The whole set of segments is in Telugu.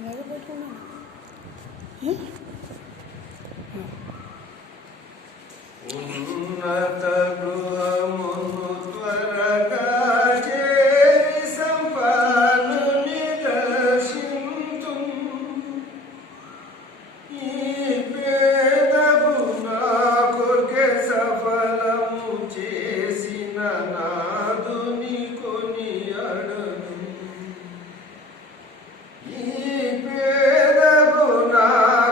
అలాగే పెట్టుకున్నాను. ఉన్నత గృహమును త్వరగా చేరి సంపాదుని దర్శింతు. ఈ పేదవు నా కొరకే సఫలము చేసిన నాదుని కొనియాడను. ఈ పేదవు నా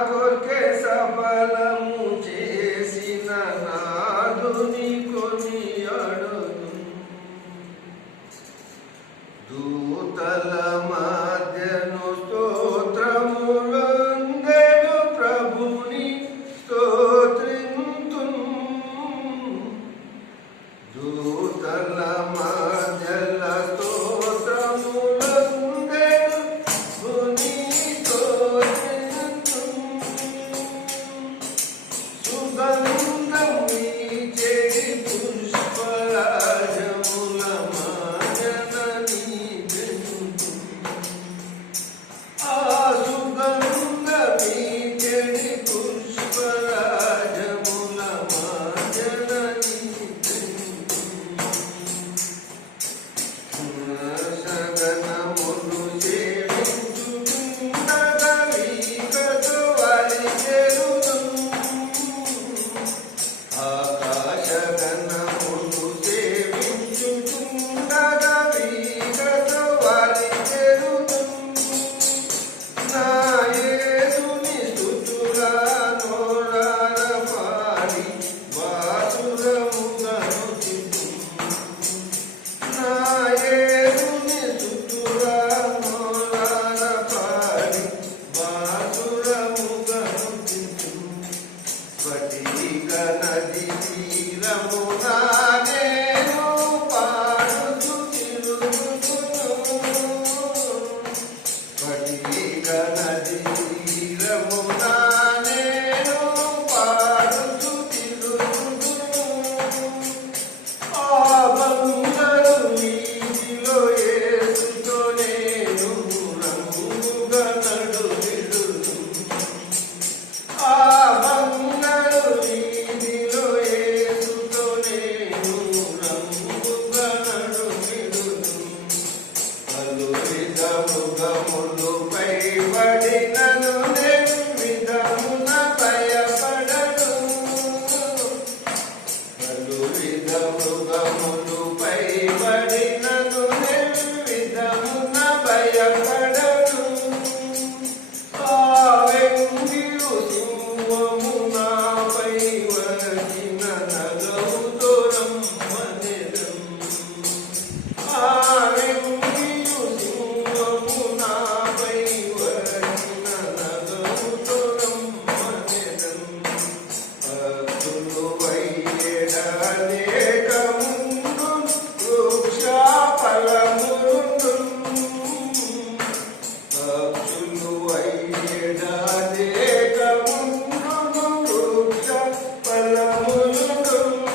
కొరకే సఫలము చేసిన నాదుని కొనియాడను. దూతల మధ్యను స్తోత్రములందెడు ప్రభుని స్తోత్రింతును. దూతల మధ్యల స్తోత్రములందెడు ప్రభుని స్తోత్రింతును. సుగంధం వీచెడి పుష్పరాజముల మాననని బెనుకు. ఆ సుగంధ వీచెడి పుష్పరాజముల మాననని బెనుకు. సగనములు సేవించుచుండగా వీకతో వాలిచెరుదును. ఆకాశగణములు సేవించుచుండగా వీకతో వాలిచెరుదును. నా యేసుని స్తుతులా నోరార పాడి వాసురముగా నుతింతును. నా యేసుని స్తుతులా నోరార పాడి వాసురముగా నుతింతును. స్ఫటిక నది తీరమున నేను పాడుచు తిరుగుదును. స్ఫటిక నది తీరమున నేను పాడుచు తిరుగుదును. ఆ బంగారు వీధిలో యేసుతో నేను రంగుగా నడువెడును. ఆ బంగారు వీధిలో యేసుతో నేను రంగుగా నడువెడును. పలు విధముగములు పైబడినను నేను విధమున భయపడను. పలు విధముగములు పైబడినను నేను విధమున భయపడను. ఆ వెండియు సింహము నాపై వచ్చిన నగవుతో రమ్మనెదను. ఆ వెండియు సింహము నాపై వచ్చిన నగవుతో రమ్మనెదను. భక్తులు వయ్యెడలేకముందు వృక్ష ఫలములుండును. భక్తులు వయ్యెడలేకముందు వృక్ష ఫలములుండును.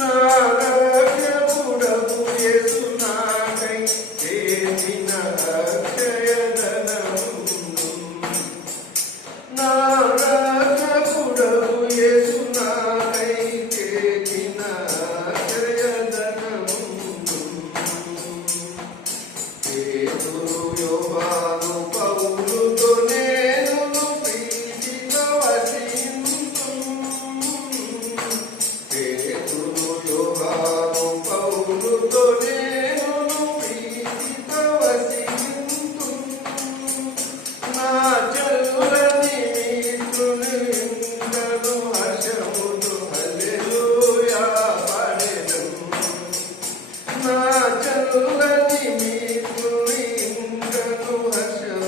నా రక్షకుడగు యేసు నాకై చేసిన అక్షయధనమును. నా రక్షకుడగు యేసు నాకై చేసిన అక్షయధనమును. పేతురు యోహాను పౌలుతో నేను ప్రీతితో వసింతును. పేతురు యోహాను పౌలుతో నేను ప్రీతితో వసింతును. నా చల్లని మిత్రుని ఇంకను హర్షముతో హల్లెలూయా పాడెదను. నా చల్లని మిత్రుని ఇంకను హర్షముతో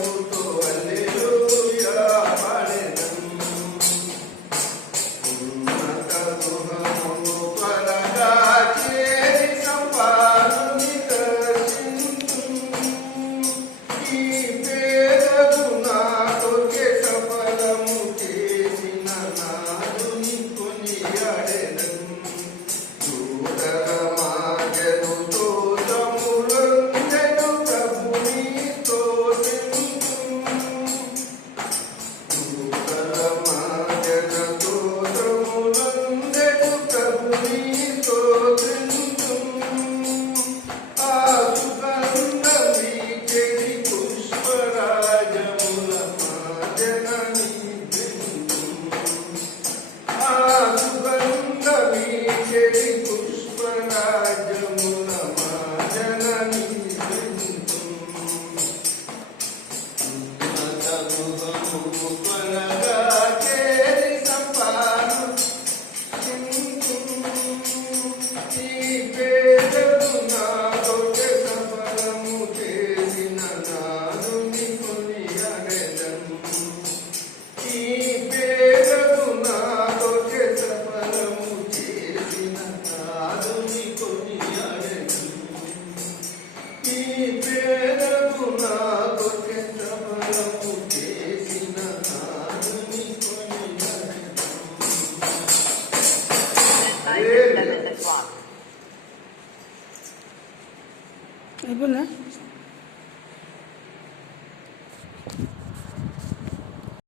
అయిపోయిందా